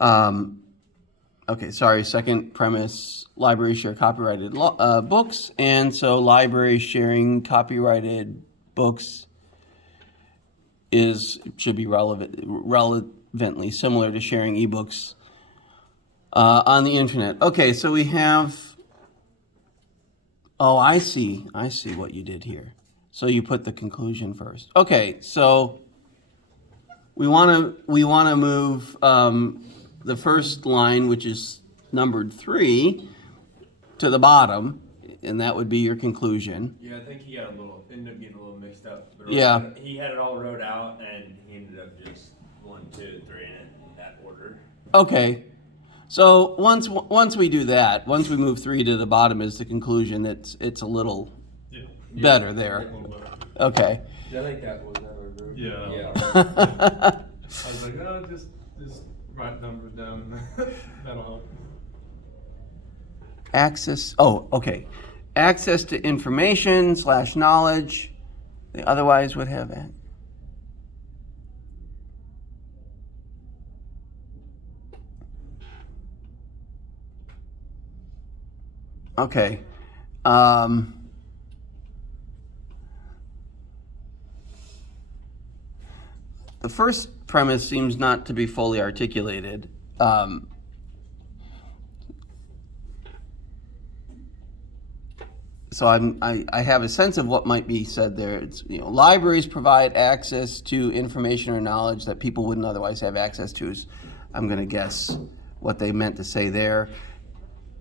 Okay, sorry, second premise, libraries share copyrighted books, and so libraries sharing copyrighted books should be relevantly similar to sharing ebooks on the internet. Okay, so we have, oh, I see what you did here. So you put the conclusion first. Okay, so we want to move the first line, which is numbered 3, to the bottom, and that would be your conclusion. Yeah, I think he got ended up getting a little mixed up. But Yeah. He had it all wrote out, and he ended up just 1, 2, 3 in that order. Okay. So once we do that, once we move 3 to the bottom as the conclusion, it's a little better there. Okay. I think that was that word. Yeah. Yeah. I was like, oh, just write numbers down. That'll help. Access. Oh, okay. Access to information / knowledge. They otherwise would have that. Okay. The first premise seems not to be fully articulated. So I have a sense of what might be said there. It's, libraries provide access to information or knowledge that people wouldn't otherwise have access to. I'm going to guess what they meant to say there.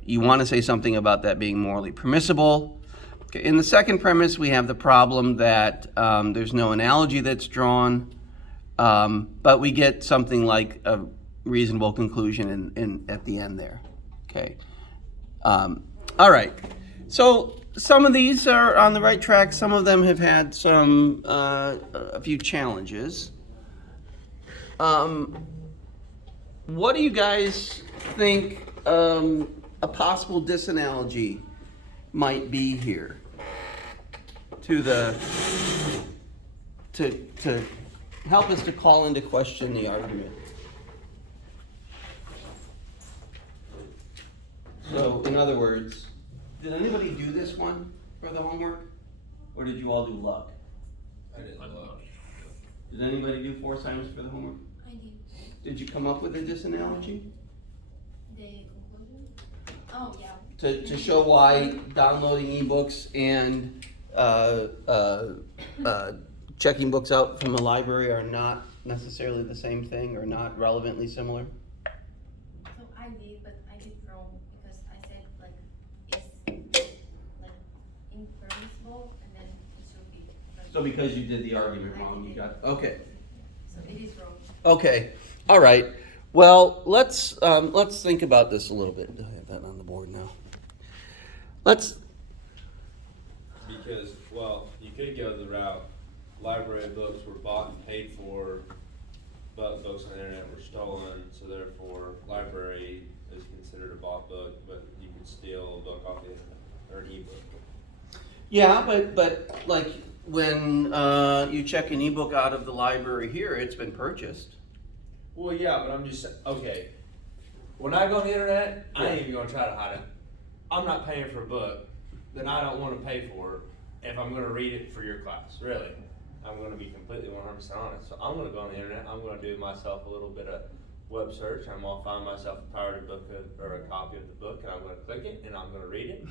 You want to say something about that being morally permissible. Okay. In the second premise, we have the problem that there's no analogy that's drawn, but we get something like a reasonable conclusion at the end there. Okay. All right. So some of these are on the right track. Some of them have had a few challenges. What do you guys think a possible disanalogy might be here to help us to call into question the argument? So, in other words, did anybody do this one for the homework? Or did you all do luck? I did luck. Did anybody do Forcehimes for the homework? I did. Did you come up with a disanalogy? The conclusion? Oh, yeah. To show why downloading ebooks and checking books out from the library are not necessarily the same thing or not relevantly similar? So I did, but I did wrong because I said it's impermissible and then it should be. So because you did the argument wrong, you got, okay. So it is wrong. Okay, all right. Well, let's think about this a little bit. I have that on the board now. Because, well, you could go the route, library books were bought and paid for, but books on the internet were stolen, so therefore library is considered a bought book, but you can steal a book off the internet, or an ebook. Yeah, but like when you check an ebook out of the library here, it's been purchased. Well, yeah, but I'm just, okay, when I go on the internet, I ain't even gonna try to hide it. I'm not paying for a book that I don't wanna pay for if I'm gonna read it for your class, really. I'm gonna be completely 100% honest. So I'm gonna go on the internet, I'm gonna do myself a little bit of web search, I'm gonna find myself a pirated book or a copy of the book, and I'm gonna click it, and I'm gonna read it.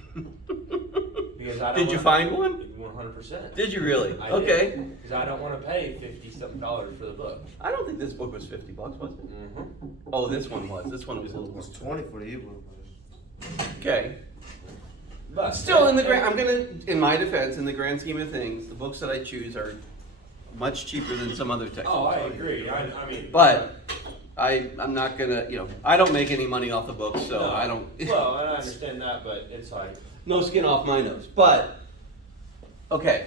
Because I don't Did you find one? 100%. Did you really? I Okay. Because I don't wanna pay $50-something for the book. I don't think this book was $50, was it? Mm-hmm. Oh, this one was. This one was a little It more. was 20 for the ebook. Okay. But Still, in my defense, in the grand scheme of things, the books that I choose are much cheaper than some other textbooks. Oh, I agree. I mean, But I'm not gonna, I don't make any money off the books, so no. I don't. Well, and I understand that, but it's like, No skin off my nose. But okay.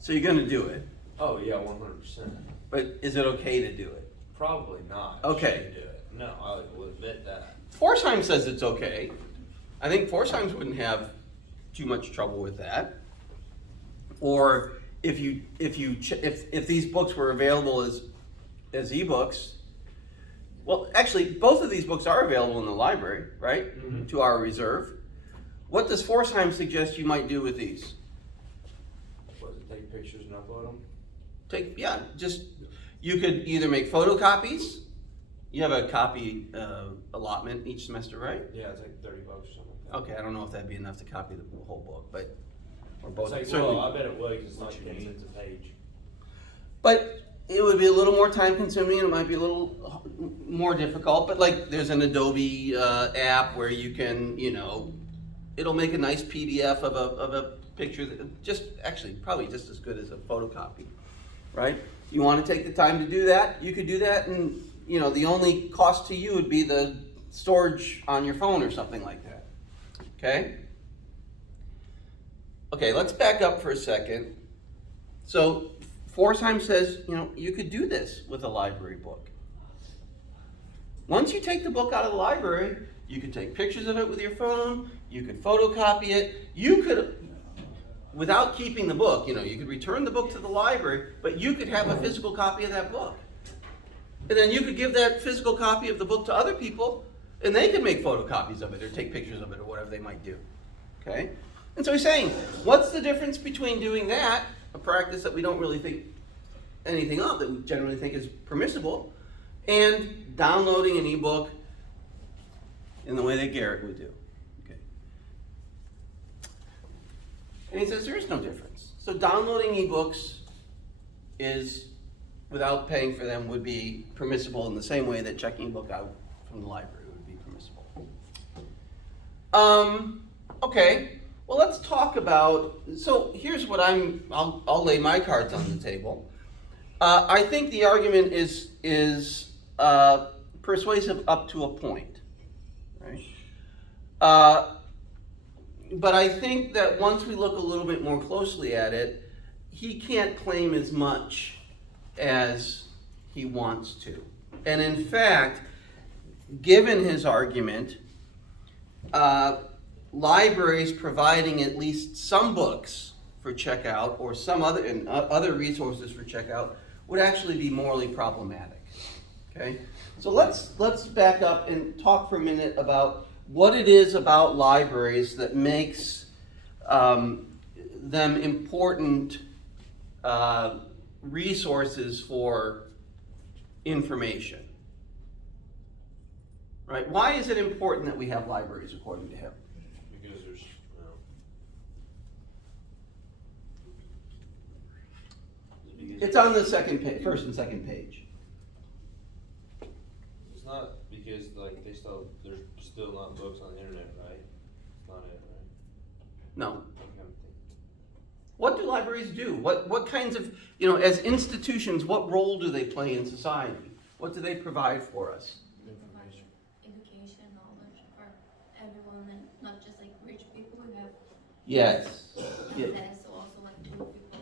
So you're gonna do it, oh yeah, 100%. but is it okay to do it? Probably not. Okay. Shouldn't do it. No, I will admit that. Forceheim says it's okay. I think Forcehimes wouldn't have too much trouble with that. Or if these books were available as ebooks, Well, actually, both of these books are available in the library, right? Mhm. To our reserve. What does Forceheim suggest you might do with these? Was it take pictures and upload them? You could either make photocopies. You have a copy allotment each semester, right? Yeah, it's like $30 or something like that. Okay, I don't know if that'd be enough to copy the whole book, but, or both. It's like, certainly. well, I bet it would, because it's like 10 cents a page. But it would be a little more time consuming, and it might be a little more difficult, but like there's an Adobe app where you can, it'll make a nice PDF of a picture that probably just as good as a photocopy, right? You want to take the time to do that, you could do that, and the only cost to you would be the storage on your phone or something like that, okay? Okay, let's back up for a second. So Forceheim says, you could do this with a library book. Once you take the book out of the library, you could take pictures of it with your phone, you could photocopy it, you could, without keeping the book, you could return the book to the library, but you could have a physical copy of that book. And then you could give that physical copy of the book to other people, and they could make photocopies of it or take pictures of it or whatever they might do, okay? And so he's saying, what's the difference between doing that, a practice that we don't really think anything of, that we generally think is permissible, and downloading an ebook in the way that Garrett would do. Okay. And he says there is no difference. So downloading ebooks is, without paying for them, would be permissible in the same way that checking a book out from the library would be permissible. Okay. Well, let's talk about, so here's what I'll lay my cards on the table. I think the argument is persuasive up to a point, right? But I think that once we look a little bit more closely at it, he can't claim as much as he wants to. And in fact, given his argument, libraries providing at least some books for checkout or some other resources for checkout would actually be morally problematic. Okay, so let's back up and talk for a minute about what it is about libraries that makes them important resources for information. Right? Why is it important that we have libraries, according to him? Because there's, It's on the first and second page. it's not because like there's still not books on the internet, right? It's not it, right? No. Okay. What do libraries do? What kinds of, as institutions, what role do they play in society? What do they provide for us? They provide education, knowledge for everyone, and not just like rich people who have Yes. Yeah. access, so also like poor people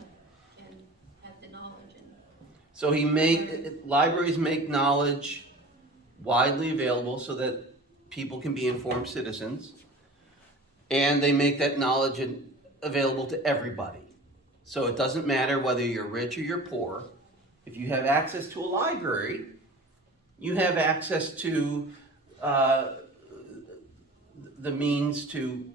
can have the knowledge and So libraries make knowledge widely available so that people can be informed citizens, and they make that knowledge available to everybody. So it doesn't matter whether you're rich or you're poor. If you have access to a library, you have access to the means to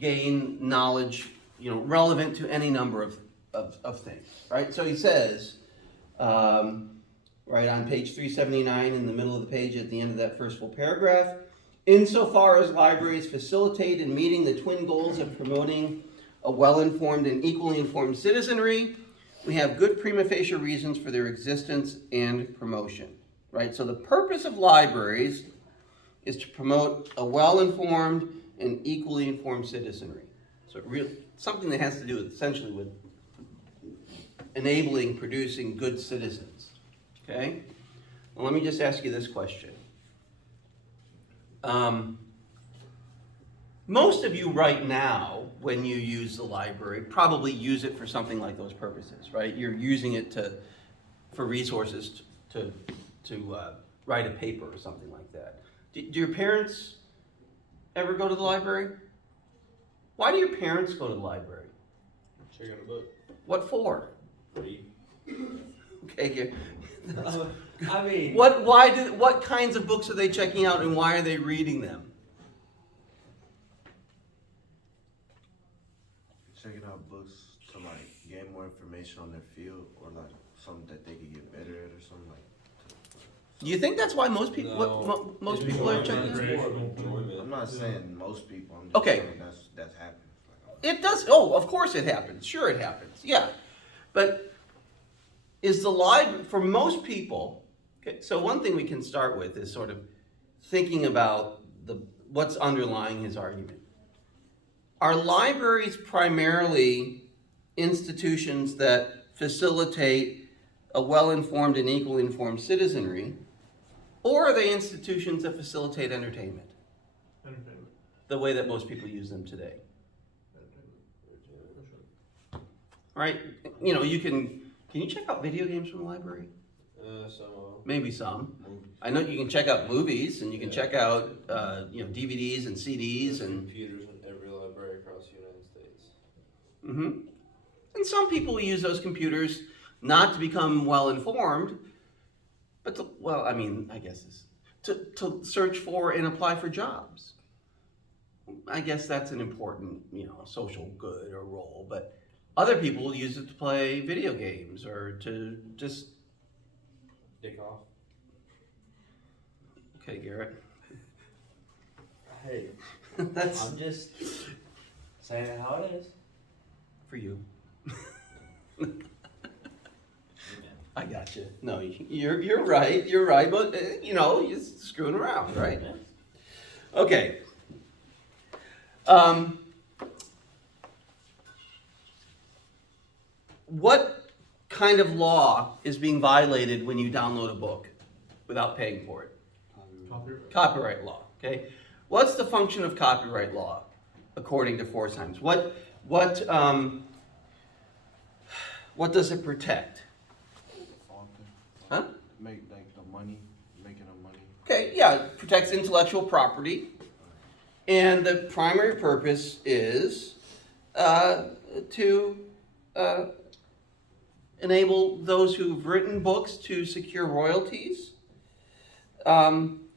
gain knowledge, relevant to any number of things, right? So he says, right on page 379 in the middle of the page at the end of that first full paragraph, insofar as libraries facilitate in meeting the twin goals of promoting a well-informed and equally informed citizenry, we have good prima facie reasons for their existence and promotion, right? So the purpose of libraries is to promote a well-informed and equally informed citizenry. So something that has to do essentially with enabling, producing good citizens, okay? Well, let me just ask you this question. Most of you right now, when you use the library, probably use it for something like those purposes, right? You're using it for resources to write a paper or something like that. Do your parents ever go to the library? Why do your parents go to the library? Check out a book. What for? Read. Okay, I mean, What kinds of books are they checking out, and why are they reading them? Checking out books to like gain more information on their field or like something that they could get better at or something like. Do you think that's why most people most people are checking out? I'm not saying most people. I'm just Okay. saying that's happening. It does. Oh, of course it happens. Sure, it happens. Yeah, but is the library for most people? Okay, so one thing we can start with is sort of thinking about what's underlying his argument. Are libraries primarily institutions that facilitate a well-informed and equally informed citizenry, or are they institutions that facilitate entertainment? Entertainment. The way that most people use them today. Right? You know, can you check out video games from the library? some Maybe some. I know you can check out movies, and you can check out DVDs and CDs and. computers in every library across the United States. Mm-hmm. And some people use those computers not to become well informed, but to search for and apply for jobs. I guess that's an important social good or role, but other people use it to play video games or to just. Dick off. Okay, Garrett. Hey, That's I'm just saying it how it is. for you. I got you. No, you're right. You're right, but you're screwing around, right? Okay. What kind of law is being violated when you download a book without paying for it? Copyright law. Okay. What's the function of copyright law, according to Forcehimes? What does it protect? Huh? Make like the money, making the money. Okay, yeah, it protects intellectual property, and the primary purpose is to enable those who've written books to secure royalties,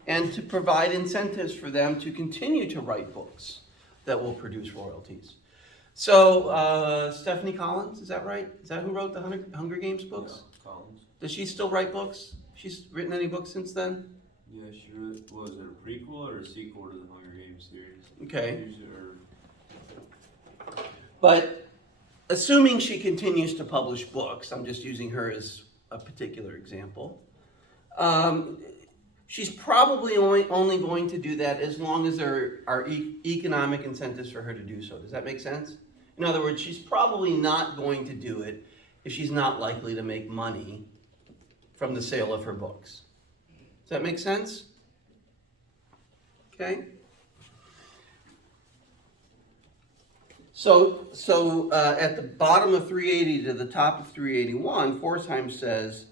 and to provide incentives for them to continue to write books that will produce royalties. So, Stephanie Collins, is that right? Is that who wrote the Hunger Games books? Yeah, Collins. Does she still write books? She's written any books since then? Yeah, she wrote. Was it a prequel or a sequel to the Hunger Games series? Okay. But assuming she continues to publish books, I'm just using her as a particular example, she's probably only going to do that as long as there are economic incentives for her to do so. Does that make sense? In other words, she's probably not going to do it if she's not likely to make money from the sale of her books. Does that make sense? Okay. So at the bottom of 380 to the top of 381, Forceheim says,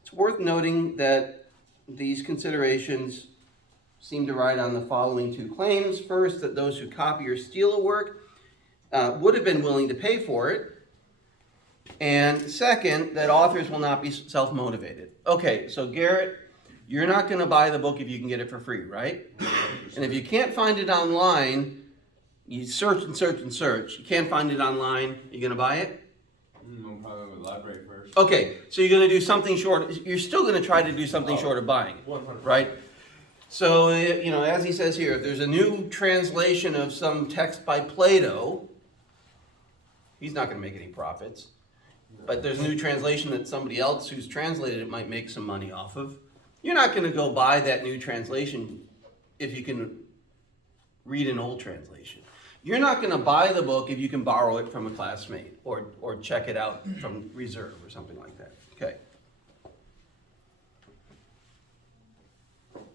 it's worth noting that these considerations seem to ride on the following two claims. First, that those who copy or steal a work would have been willing to pay for it. And second, that authors will not be self-motivated. Okay, so Garrett, you're not going to buy the book if you can get it for free, right? And if you can't find it online, you search and search and search. You can't find it online, you going to buy it? I'm probably go to the library first. Okay, so you're going to do something short. You're still going to try to do something short of buying it, 100%. right? So, as he says here, if there's a new translation of some text by Plato, he's not going to make any profits. But there's a new translation that somebody else who's translated it might make some money off of. You're not going to go buy that new translation if you can read an old translation. You're not going to buy the book if you can borrow it from a classmate or check it out from Reserve or something like that. Okay.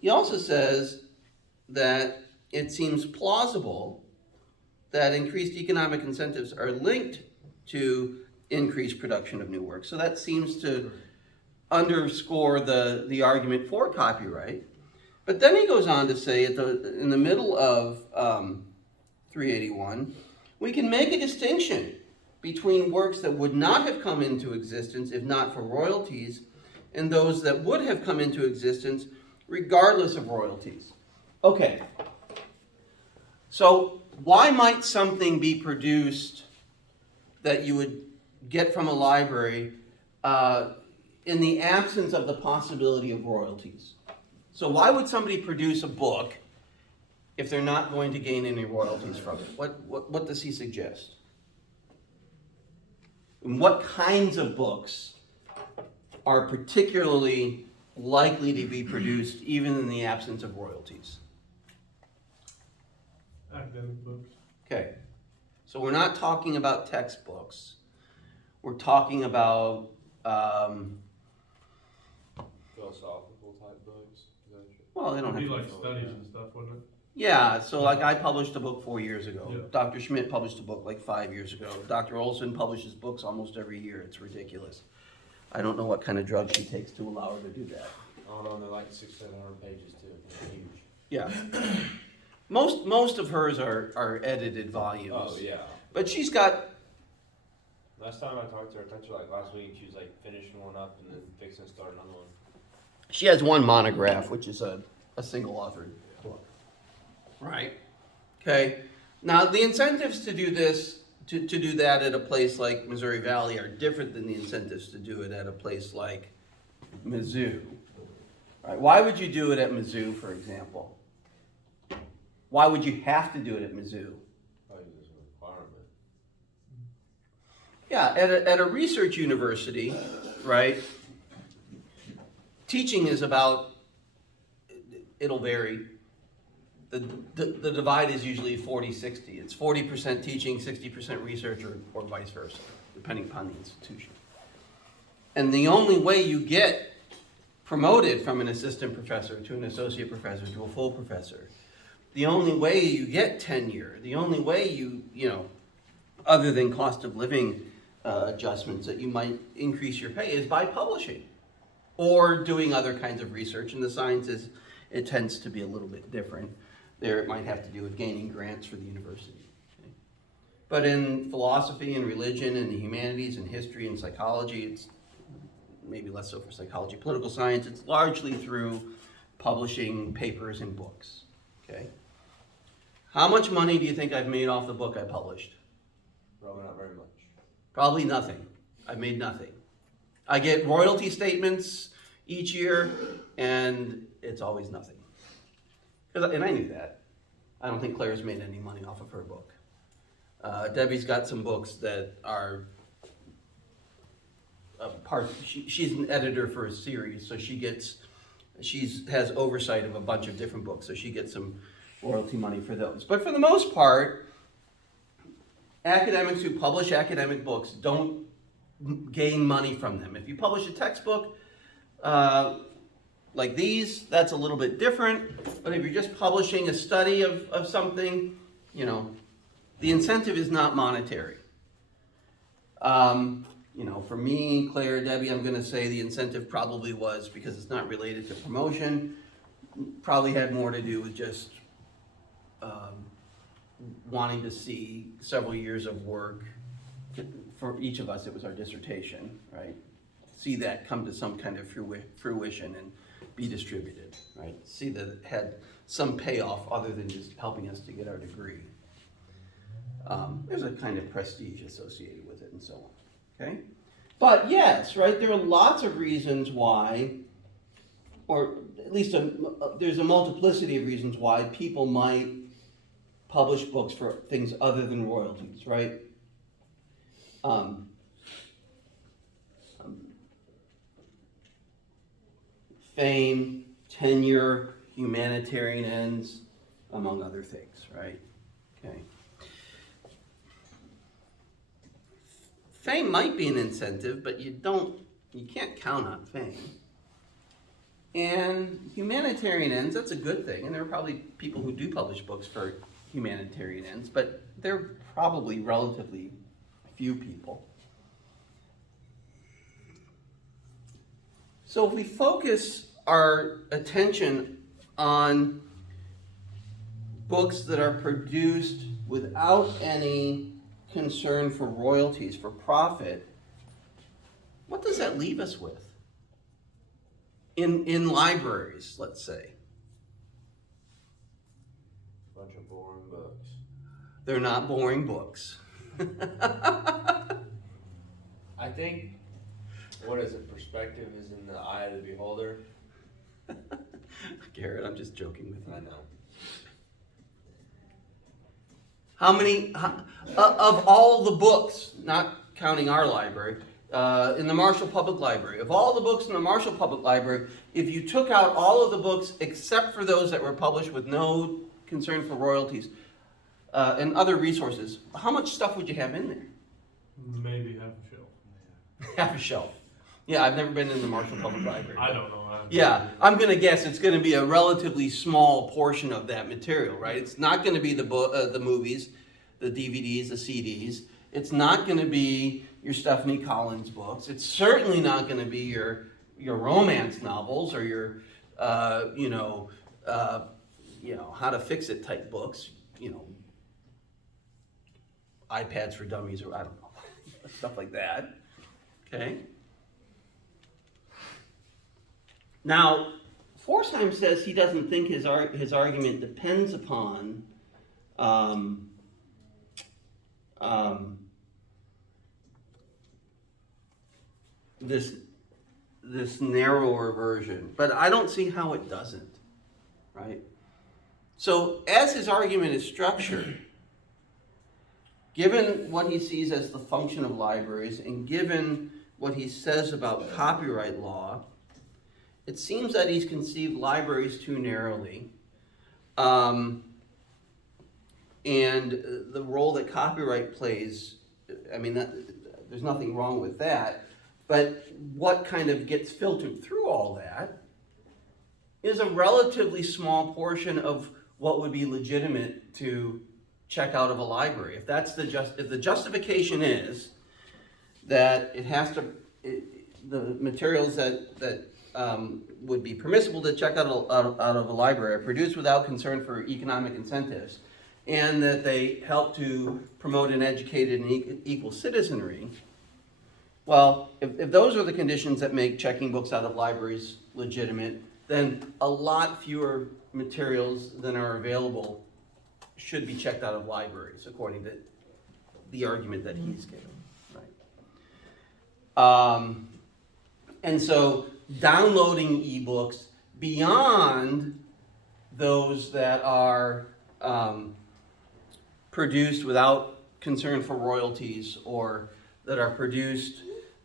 He also says that it seems plausible that increased economic incentives are linked to increased production of new works. So that seems to underscore the argument for copyright. But then he goes on to say in the middle of 381, we can make a distinction between works that would not have come into existence if not for royalties and those that would have come into existence regardless of royalties. Okay, so why might something be produced that you would get from a library in the absence of the possibility of royalties? So why would somebody produce a book if they're not going to gain any royalties from it? What does he suggest? And what kinds of books are particularly likely to be produced even in the absence of royalties? Academic books. Okay, so we're not talking about textbooks. We're talking about Philosophical type books. Is that true? well, they don't It'd have be to. like studies and stuff, wouldn't it? Yeah, so like I published a book 4 years ago. Yeah. Dr. Schmidt published a book like 5 years ago. Dr. Olson publishes books almost every year. It's ridiculous. I don't know what kind of drug she takes to allow her to do that. I don't know, they're like 600-700 pages too. They're huge. Yeah. Most of hers are edited volumes. Oh, yeah. But she's got, Last time I talked to her, I talked to her like last week, she was like finishing one up and then fixing to start another one. she has one monograph, which is a single authored book. Right. Okay. Now the incentives to do this, to do that at a place like Missouri Valley are different than the incentives to do it at a place like Mizzou. Right. Why would you do it at Mizzou, for example? Why would you have to do it at Mizzou? Probably just a requirement. Yeah, at a research university, right, teaching is about, it'll vary. The divide is usually 40-60. It's 40% teaching, 60% research, or vice versa, depending upon the institution. And the only way you get promoted from an assistant professor to an associate professor to a full professor, the only way you get tenure, the only way you know, other than cost of living adjustments that you might increase your pay is by publishing or doing other kinds of research. And the sciences, it tends to be a little bit different. There it might have to do with gaining grants for the university. Okay? But in philosophy and religion and the humanities and history and psychology, it's maybe less so for psychology, political science, it's largely through publishing papers and books. Okay? How much money do you think I've made off the book I published? Probably not very much. Probably nothing. I've made nothing. I get royalty statements each year, and it's always nothing. And I knew that. I don't think Claire's made any money off of her book. Debbie's got some books that are she's an editor for a series, so she has oversight of a bunch of different books, so she gets some royalty money for those. But for the most part, academics who publish academic books don't gain money from them. If you publish a textbook like these, that's a little bit different. But if you're just publishing a study of something, you know, the incentive is not monetary. You know, for me, Claire, Debbie, I'm going to say the incentive probably was, because it's not related to promotion, probably had more to do with just wanting to see several years of work. For each of us, it was our dissertation, right? See that come to some kind of fruition and be distributed, right? See that it had some payoff other than just helping us to get our degree. There's a kind of prestige associated with it and so on, okay? But yes, right, there are lots of reasons why, or at least there's a multiplicity of reasons why people might publish books for things other than royalties, right? Fame, tenure, humanitarian ends, among other things, right? Okay. Fame might be an incentive, but you can't count on fame. And humanitarian ends, that's a good thing. And there are probably people who do publish books for humanitarian ends, but they're probably relatively few people. So if we focus our attention on books that are produced without any concern for royalties, for profit, what does that leave us with? in libraries, let's say. Bunch of boring books. They're not boring books. I think, what is it, perspective is in the eye of the beholder. Garrett, I'm just joking with you. I know. How many, of all the books, not counting our library, in the Marshall Public Library, of all the books in the Marshall Public Library, if you took out all of the books except for those that were published with no concern for royalties and other resources, how much stuff would you have in there? Maybe half a shelf. Half a shelf. Yeah, I've never been in the Marshall Public Library. I don't know. Yeah, I'm going to guess it's going to be a relatively small portion of that material, right? It's not going to be the movies, the DVDs, the CDs. It's not going to be your Stephanie Collins books. It's certainly not going to be your romance novels or your how to fix it type books. iPads for dummies, or I don't know, stuff like that. Okay. Now, Forceheim says he doesn't think his argument depends upon this narrower version, but I don't see how it doesn't, right? So, as his argument is structured, given what he sees as the function of libraries, and given what he says about copyright law, it seems that he's conceived libraries too narrowly, and the role that copyright plays, I mean, there's nothing wrong with that, but what kind of gets filtered through all that is a relatively small portion of what would be legitimate to check out of a library. If the justification is that it has to, the materials that would be permissible to check out of a library are produced without concern for economic incentives, and that they help to promote an educated and equal citizenry. Well, if those are the conditions that make checking books out of libraries legitimate, then a lot fewer materials than are available should be checked out of libraries, according to the argument that he's given. Right? And so downloading ebooks beyond those that are produced without concern for royalties, or that are produced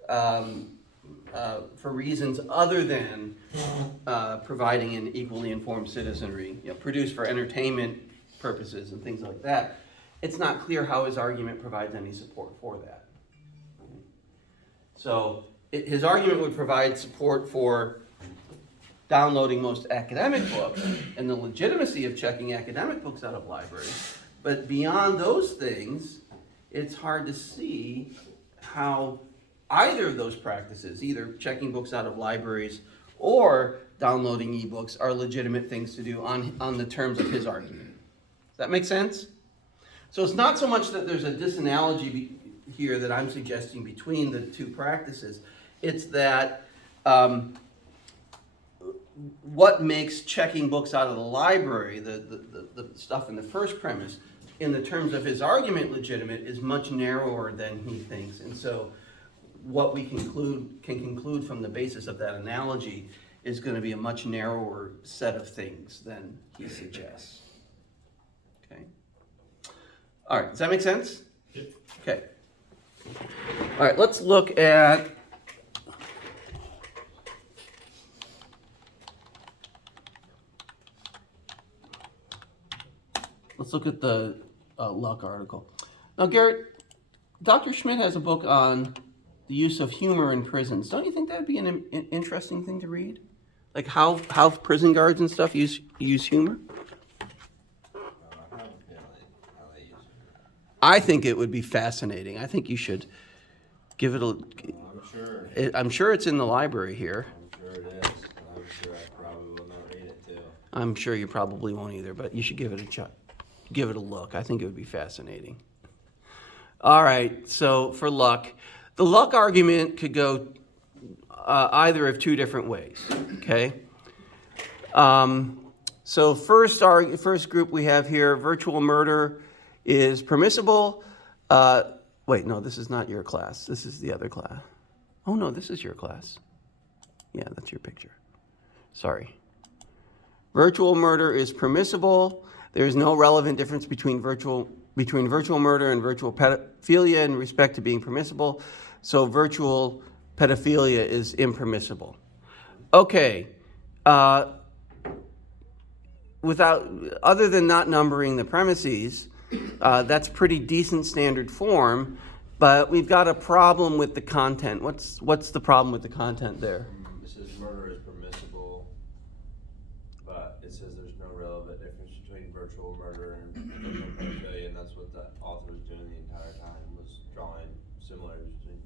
for reasons other than providing an equally informed citizenry, produced for entertainment purposes and things like that, it's not clear how his argument provides any support for that. So his argument would provide support for downloading most academic books and the legitimacy of checking academic books out of libraries. But beyond those things, it's hard to see how either of those practices, either checking books out of libraries or downloading ebooks, are legitimate things to do on the terms of his argument. Does that make sense? So it's not so much that there's a disanalogy here that I'm suggesting between the two practices. It's that what makes checking books out of the library, the stuff in the first premise, in the terms of his argument legitimate, is much narrower than he thinks. And so what we can conclude from the basis of that analogy is going to be a much narrower set of things than he suggests. Okay? All right, does that make sense? Yep. Okay. All right, let's look at the Luck article. Now, Garrett, Dr. Schmidt has a book on the use of humor in prisons. Don't you think that would be an interesting thing to read? Like how prison guards and stuff use humor? I think it would be fascinating. I think you should give it a... I'm sure it's in the library here. I'm sure it is. I'm sure I probably will not read it too. I'm sure you probably won't either, but you should give it a shot. Give it a look. I think it would be fascinating. All right, so for Luck, the Luck argument could go either of two different ways, okay? So first group we have here, virtual murder is permissible. Wait, no, this is not your class. This is the other class. Oh, no, this is your class. Yeah, that's your picture. Sorry. Virtual murder is permissible. There is no relevant difference between virtual murder and virtual pedophilia in respect to being permissible. So virtual pedophilia is impermissible. Okay. Other than not numbering the premises, that's pretty decent standard form, but we've got a problem with the content. What's the problem with the content there? It says murder is permissible, but it says there's no relevant difference between virtual murder and virtual pedophilia, and that's what the author was doing the entire time, was drawing similarities between.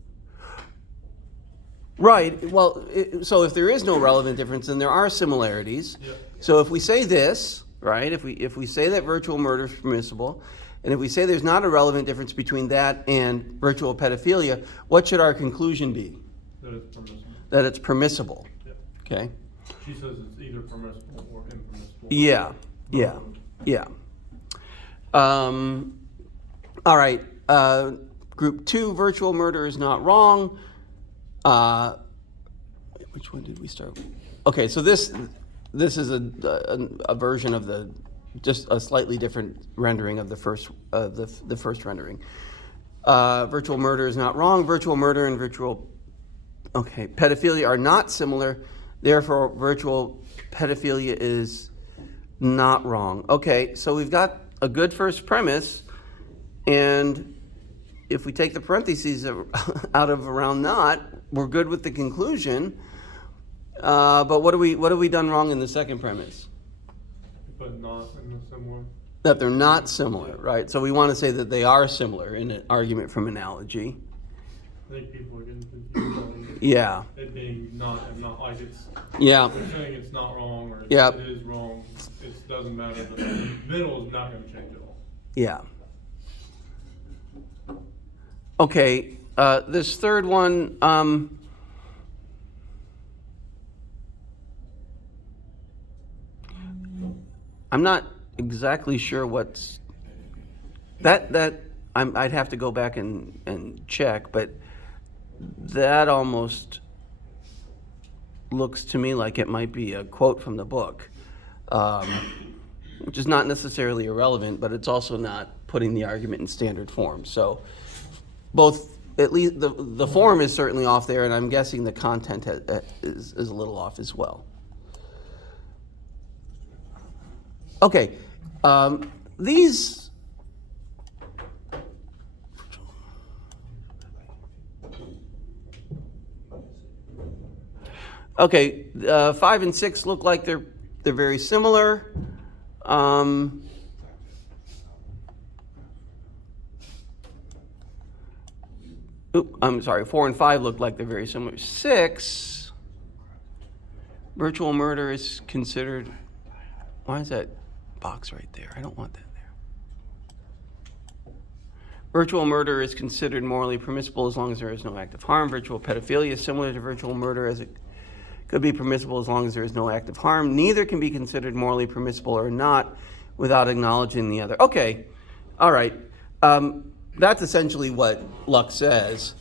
Right. Well, so if there is no relevant difference, then there are similarities. Yeah. So if we say this, right, if we say that virtual murder is permissible, and if we say there's not a relevant difference between that and virtual pedophilia, what should our conclusion be? That it's permissible. That it's permissible. Yeah. Okay? She says it's either permissible or impermissible. Yeah. Yeah. Yeah. All right. Group 2, virtual murder is not wrong. Which one did we start with? Okay, so this is a version of just a slightly different rendering of the first rendering. Virtual murder is not wrong. Virtual murder and pedophilia are not similar. Therefore, virtual pedophilia is not wrong. Okay, so we've got a good first premise, and if we take the parentheses out of around not, we're good with the conclusion. But what have we done wrong in the second premise? But not in the similar. That they're not similar, right? So we want to say that they are similar in an argument from analogy. I think people are getting confused on Yeah. it being not and not like it's. Yeah. They're saying it's not wrong or Yep. it is wrong. It doesn't matter. The middle is not going to change at all. Yeah. Okay. This third one. I'm not exactly sure what's that. I'd have to go back and check, but that almost looks to me like it might be a quote from the book, which is not necessarily irrelevant, but it's also not putting the argument in standard form. So both, at least the form is certainly off there, and I'm guessing the content is a little off as well. Okay, these. Okay, 5 and 6 look like they're very similar. I'm sorry. 4 and 5 look like they're very similar. 6, virtual murder is considered. Why is that box right there? I don't want that there. Virtual murder is considered morally permissible as long as there is no act of harm. Virtual pedophilia is similar to virtual murder as it could be permissible as long as there is no act of harm. Neither can be considered morally permissible or not without acknowledging the other. Okay, all right. That's essentially what Luck says.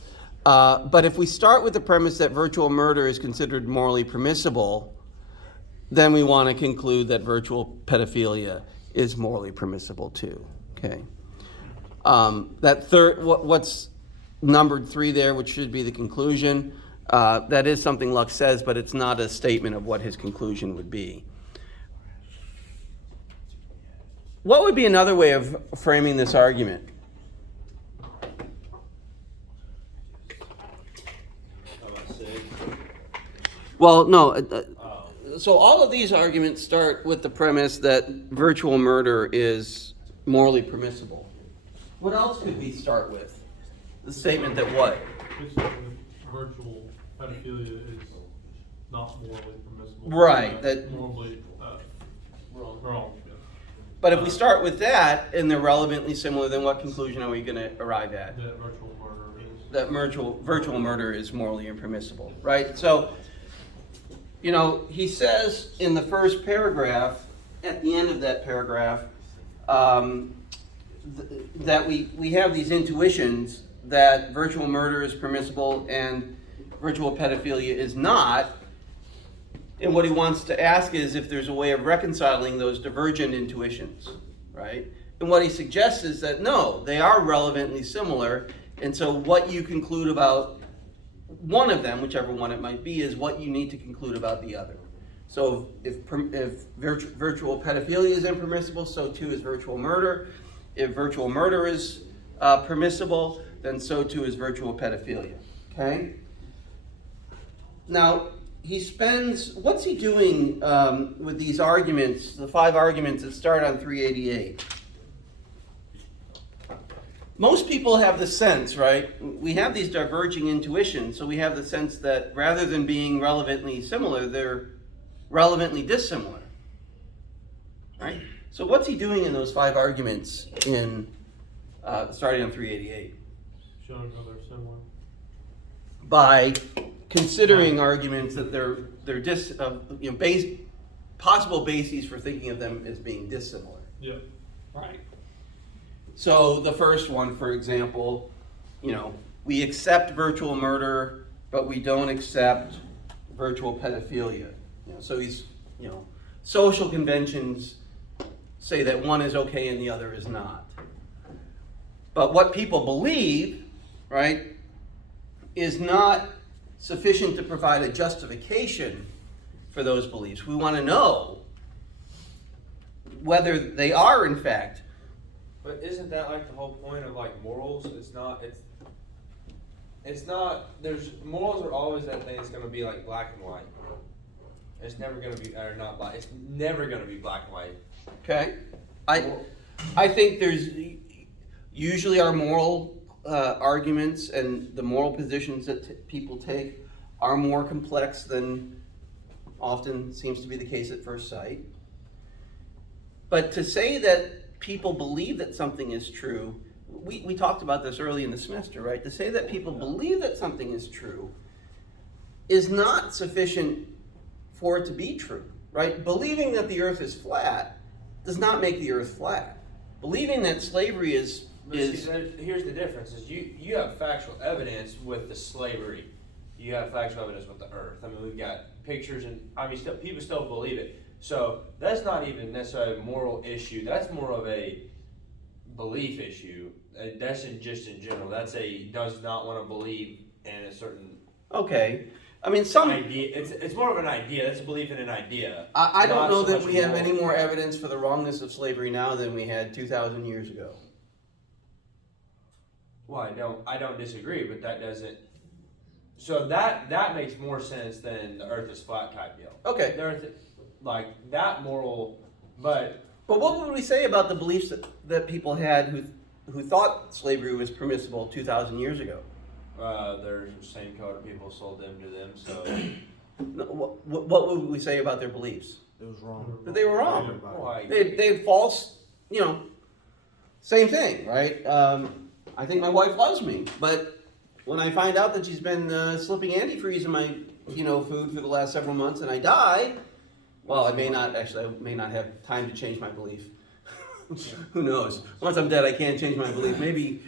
But if we start with the premise that virtual murder is considered morally permissible, then we want to conclude that virtual pedophilia is morally permissible too. Okay. That third, what's numbered 3 there, which should be the conclusion, that is something Luck says, but it's not a statement of what his conclusion would be. What would be another way of framing this argument? How about 6? Well, no. So all of these arguments start with the premise that virtual murder is morally permissible. What else could we start with? The statement that what? It's virtual pedophilia is not morally permissible. Right, that- morally wrong. Yeah. But if we start with that and they're relevantly similar, then what conclusion are we going to arrive at? That virtual murder is that virtual murder is morally impermissible, right? So, you know, he says in the first paragraph, at the end of that paragraph, that we have these intuitions that virtual murder is permissible and virtual pedophilia is not. And what he wants to ask is if there's a way of reconciling those divergent intuitions, right? And what he suggests is that no, they are relevantly similar. And so what you conclude about one of them, whichever one it might be, is what you need to conclude about the other. So if virtual pedophilia is impermissible, so too is virtual murder. If virtual murder is permissible, then so too is virtual pedophilia. Okay? Now, what's he doing with these arguments, the 5 arguments that start on 388? Most people have the sense, right? We have these diverging intuitions, so we have the sense that rather than being relevantly similar, they're relevantly dissimilar, right? So what's he doing in those 5 arguments in starting on 388? Showing how they're similar. By considering arguments that they're possible bases for thinking of them as being dissimilar. Yeah. Right. So the first one, for example, we accept virtual murder, but we don't accept virtual pedophilia. So social conventions say that one is okay and the other is not. But what people believe, right, is not sufficient to provide a justification for those beliefs. We want to know whether they are, in fact. But isn't that like the whole point of like morals? It's not, morals are always that thing that's going to be like black and white. It's never going to be, or not black, it's never going to be black and white. Okay? I think there's usually our moral arguments and the moral positions that people take are more complex than often seems to be the case at first sight. But to say that people believe that something is true, we talked about this early in the semester, right? To say that people believe that something is true is not sufficient for it to be true, right? Believing that the earth is flat does not make the earth flat. Believing that slavery is here's the difference: is you have factual evidence with the slavery, you have factual evidence with the earth. I mean, we've got pictures, and people still believe it. So that's not even necessarily a moral issue. That's more of a belief issue. That's just in general. That's does not want to believe in a certain. Okay. I mean, idea. It's more of an idea. That's a belief in an idea. I don't know so that we have moral. any more evidence for the wrongness of slavery now than we had 2,000 years ago. Well, I don't disagree, but that doesn't. So that makes more sense than the Earth is flat type deal. Okay. The Earth, like that moral, but what would we say about the beliefs that people had who thought slavery was permissible 2,000 years ago? there's the same code of people sold them to them. So No, what would we say about their beliefs? It was wrong. That they were wrong. why? They had false, same thing, right? I think my wife loves me, but when I find out that she's been slipping antifreeze in my, food for the last several months and I die, well, I may not have time to change my belief. Who knows? Once I'm dead, I can't change my belief. Maybe,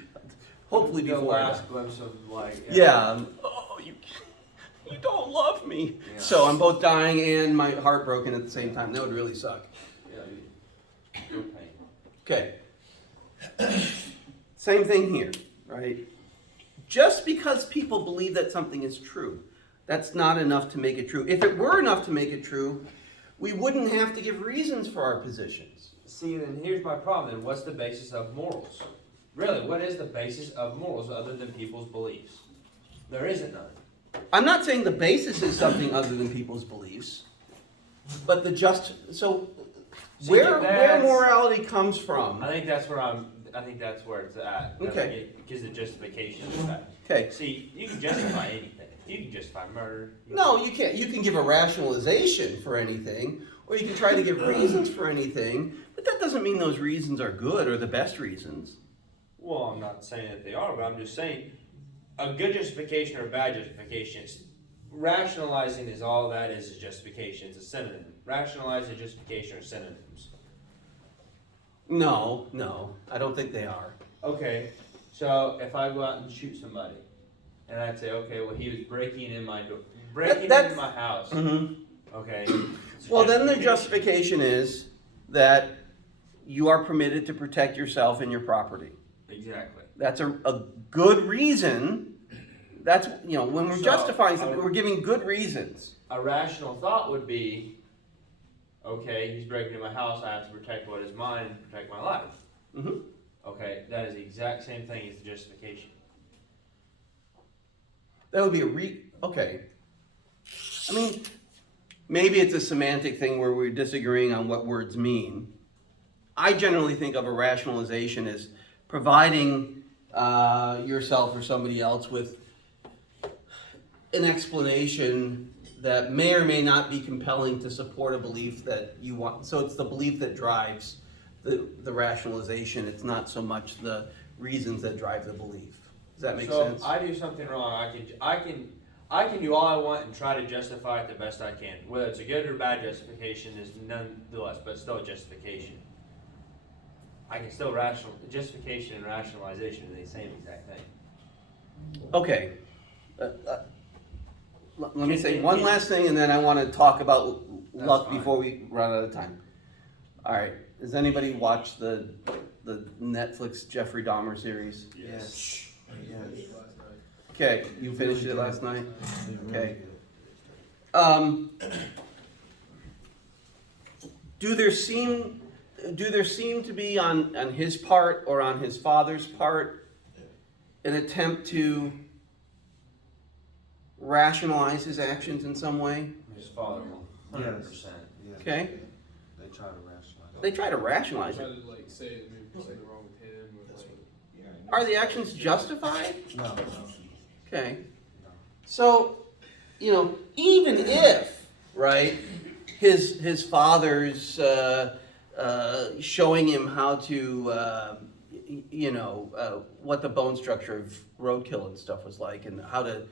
hopefully The before I die. last glimpse of like Yeah. Oh, you don't love me. Yeah. So I'm both dying and my heart broken at the same time. That would really suck. Feel pain. Okay. Same thing here, right? Just because people believe that something is true, that's not enough to make it true. If it were enough to make it true, we wouldn't have to give reasons for our positions. See, then here's my problem. Then what's the basis of morals? Really, what is the basis of morals other than people's beliefs? There isn't none. I'm not saying the basis is something other than people's beliefs, but where morality comes from. I think that's where it's at. Okay. Because the justification of that. Okay. See, you can justify anything. You can justify murder. No, you can't. You can give a rationalization for anything, or you can try to give reasons for anything, but that doesn't mean those reasons are good or the best reasons. Well, I'm not saying that they are, but I'm just saying a good justification or a bad justification. Rationalizing is all that is justification. It's a synonym. Rationalizing and justification are synonyms. No, I don't think they are. Okay, so if I go out and shoot somebody, and I'd say, okay, well, he was breaking in my door, into my house. Mm-hmm. Okay. Well, then the justification is that you are permitted to protect yourself and your property. Exactly. That's a good reason. That's, when we're So, justifying something, we're giving good reasons. A rational thought would be, okay, he's breaking into my house, I have to protect what is mine and protect my life. Mm-hmm. Okay, that is the exact same thing as the justification. That would be okay. I mean, maybe it's a semantic thing where we're disagreeing on what words mean. I generally think of a rationalization as providing yourself or somebody else with an explanation that may or may not be compelling to support a belief that you want. So it's the belief that drives the rationalization. It's not so much the reasons that drive the belief. Does that make sense? So if I do something wrong, I can do all I want and try to justify it the best I can. Whether it's a good or bad justification is nonetheless, but still a justification. I can still justification and rationalization are the same exact thing. Okay. Let me say one last thing, and then I want to talk about luck fine. before we run out of time. All right. Does anybody watch the Netflix Jeffrey Dahmer series? Yes. Yes. Okay, you finished it last night? Okay. Do there seem to be on his part or on his father's part an attempt to rationalize his actions in some way? His father will, 100%. Yes. Okay. They try to rationalize. They try to rationalize Try it. to like say it, maybe say it wrong with him. Or, like, Are the actions justified? No. Okay. So, even if, right, his father's showing him how to, what the bone structure of roadkill and stuff was like, and how to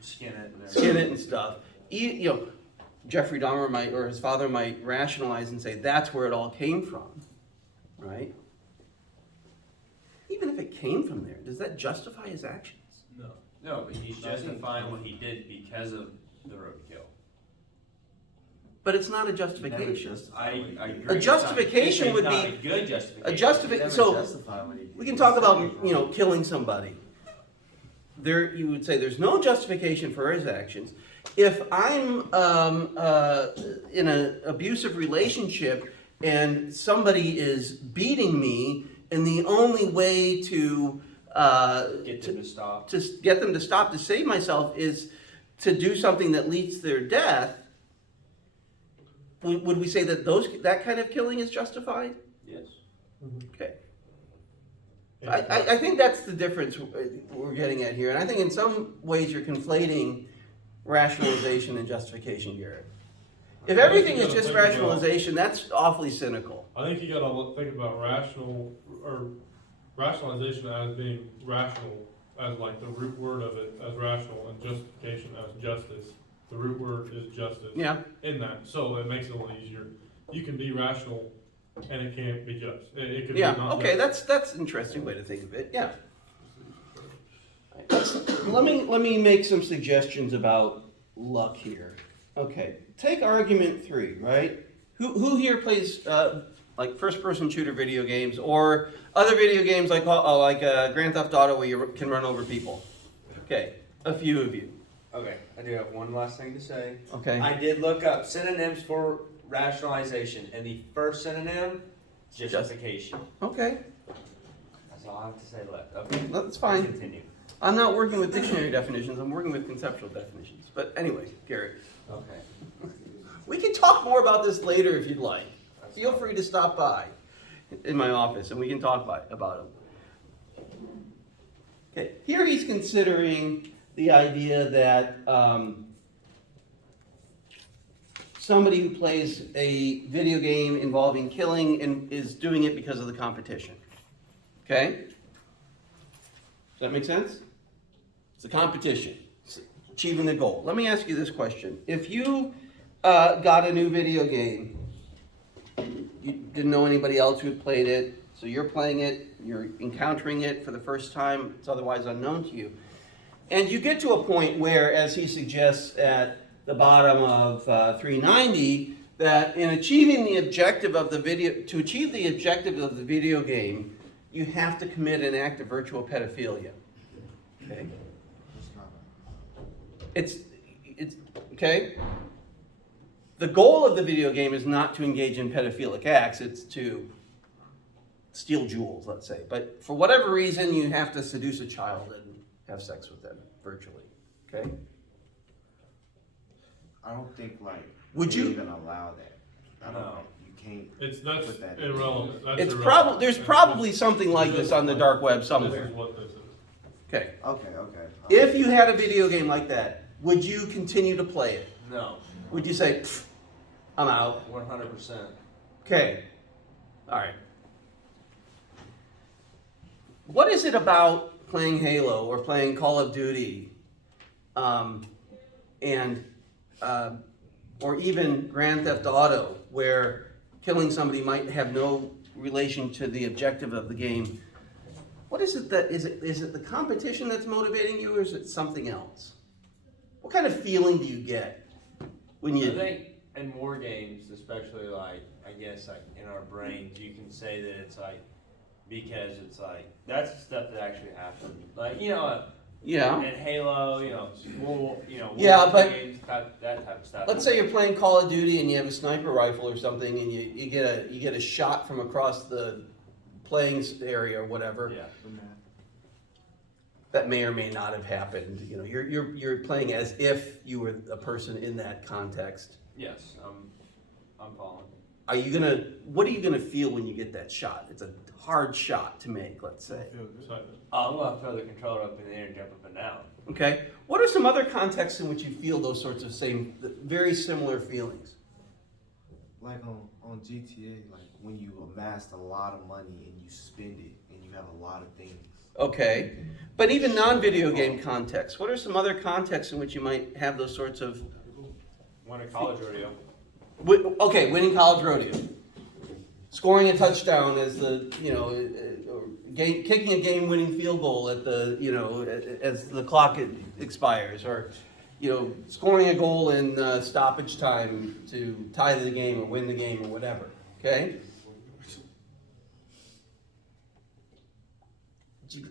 Skin it and everything. skin it and stuff. Jeffrey Dahmer or his father might rationalize and say that's where it all came from, right? Even if it came from there, does that justify his actions? no. No, but he's justifying what he did because of the roadkill. But it's not a justification. I agree. A justification It's would not be- a good justification. Justification. So we can talk about killing somebody. There, you would say there's no justification for his actions. If I'm in an abusive relationship and somebody is beating me, and the only way to Get them to stop. to get them to stop, to save myself, is to do something that leads to their death, would we say that that kind of killing is justified? Yes. Okay. I think that's the difference we're getting at here. And I think in some ways you're conflating rationalization and justification, Garrett. If everything is just rationalization, that's awfully cynical. I think you gotta think about rationalization as being rational, as like the root word of it as rational, and justification as justice. The root word is justice. Yeah. In that, so it makes it a little easier. You can be rational, and it can't be just. It could Yeah. be not Okay. just. That's an interesting way to think of it. Yeah. Let me make some suggestions about luck here. Okay. Take argument 3. Right. Who here plays like first-person shooter video games or other video games like Grand Theft Auto where you can run over people? Okay. A few of you. Okay, I do have one last thing to say. Okay. I did look up synonyms for rationalization, and the first synonym, justification. Okay. That's all I have to say left. Okay. That's fine. Continue. I'm not working with dictionary definitions. I'm working with conceptual definitions. But anyway, Gary, Okay. we can talk more about this later if you'd like. Feel free to stop by in my office and we can talk about it. Okay. Here he's considering the idea that somebody who plays a video game involving killing and is doing it because of the competition. Okay? Does that make sense? It's a competition. It's achieving the goal. Let me ask you this question. If you got a new video game, you didn't know anybody else who had played it, so you're playing it, you're encountering it for the first time, it's otherwise unknown to you. And you get to a point where, as he suggests at the bottom of 390, that in achieving the objective of the video, to achieve the objective of the video game, you have to commit an act of virtual pedophilia. Okay? It's okay. The goal of the video game is not to engage in pedophilic acts, it's to steal jewels, let's say. But for whatever reason, you have to seduce a child and have sex with them virtually. Okay? I don't think like Would they you- even allow that. I don't No. know. You can't That's put that in. irrelevant. That's It's irrelevant. probably there's It's probably just- something like this on the dark web This somewhere. is what this is. Okay. Okay. If you had a video game like that, would you continue to play it? No, Would you say, "Pfft, I'm out"? 100%. Okay. All right. What is it about playing Halo or playing Call of Duty, and or even Grand Theft Auto, where killing somebody might have no relation to the objective of the game? What is it that is it the competition that's motivating you, or is it something else? What kind of feeling do you get when I you? think in war games, especially like, I guess like in our brains, you can say that it's like, because it's like, that's the stuff that actually happened. Like, Yeah. in Halo, war, Yeah, war but- games, that type of stuff. Let's say you're playing Call of Duty and you have a sniper rifle or something, and you get a shot from across the playing area or whatever. Yeah. That may or may not have happened. You're playing as if you were a person in that context. Yes, I'm following. What are you gonna feel when you get that shot? It's a hard shot to make, let's say. Excitement. I'm gonna throw the controller up in the air and jump up and down. Okay. What are some other contexts in which you feel those sorts of very similar feelings? Like on GTA, like when you amassed a lot of money and you spend it and you have a lot of things. Okay. But even non-video game contexts, what are some other contexts in which you might have those sorts of Won a college rodeo. Okay, winning college rodeo, scoring a touchdown as kicking a game-winning field goal at as the clock expires, or scoring a goal in stoppage time to tie the game or win the game or whatever. Okay,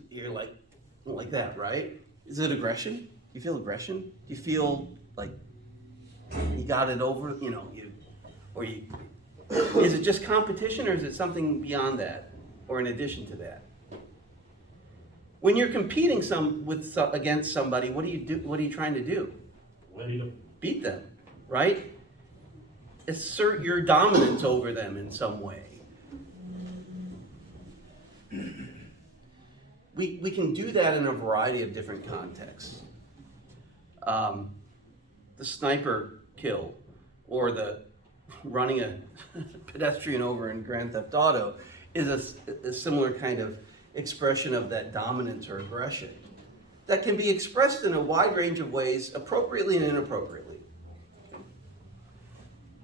you're like that, right? Is it aggression? You feel aggression? You feel like you got it over, is it just competition, or is it something beyond that, or in addition to that? When you're competing against somebody, what do you do? What are you trying to do? Beat them, right? Assert your dominance over them in some way. We can do that in a variety of different contexts. The sniper kill, or the running a pedestrian over in Grand Theft Auto, is a similar kind of expression of that dominance or aggression that can be expressed in a wide range of ways, appropriately and inappropriately.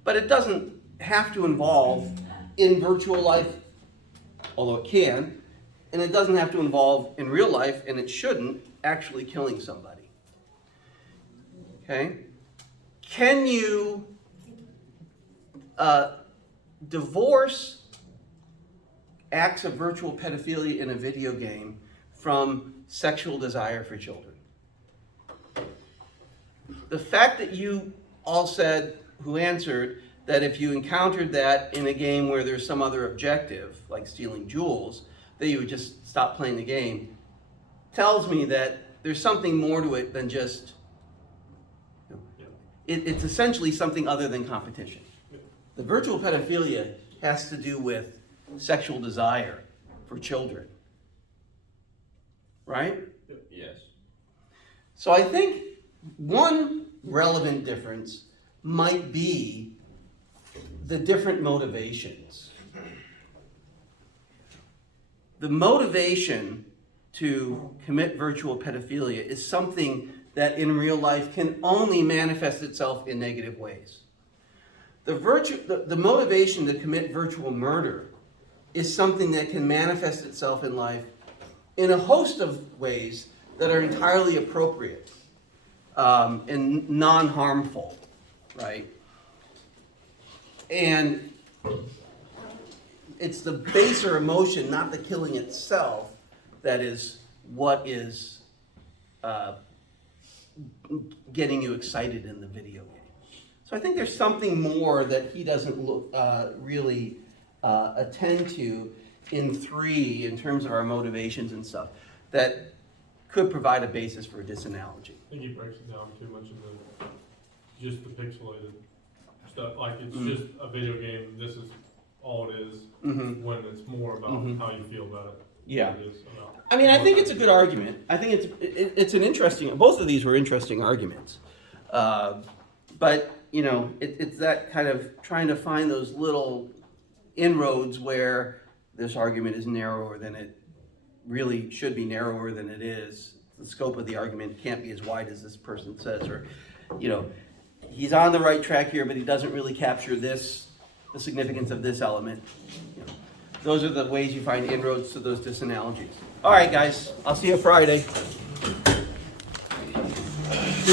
But it doesn't have to involve, in virtual life, although it can, and it doesn't have to involve in real life, and it shouldn't, actually killing somebody. Okay? Can you divorce acts of virtual pedophilia in a video game from sexual desire for children? The fact that you all said, who answered, that if you encountered that in a game where there's some other objective, like stealing jewels, that you would just stop playing the game, tells me that there's something more to it than just, it's essentially something other than competition. The virtual pedophilia has to do with sexual desire for children, right? Yes. So I think one relevant difference might be the different motivations. The motivation to commit virtual pedophilia is something that in real life can only manifest itself in negative ways. The motivation to commit virtual murder is something that can manifest itself in life in a host of ways that are entirely appropriate and non-harmful, right? And it's the baser emotion, not the killing itself, that is what is getting you excited in the video game. So I think there's something more that he doesn't really attend to in 3 in terms of our motivations and stuff that could provide a basis for a disanalogy. I think he breaks it down too much into just the pixelated stuff. Like it's just a video game. This is all it is. When it's more about how you feel about it. Yeah. Than it is about I mean, I think it's a good argument. I think it's an interesting. Both of these were interesting arguments, but you know, it's that kind of trying to find those little inroads where this argument is narrower than it really should be, narrower than it is. The scope of the argument can't be as wide as this person says, or you know, he's on the right track here, but he doesn't really capture the significance of this element. You know, those are the ways you find inroads to those disanalogies. All right, guys, I'll see you Friday.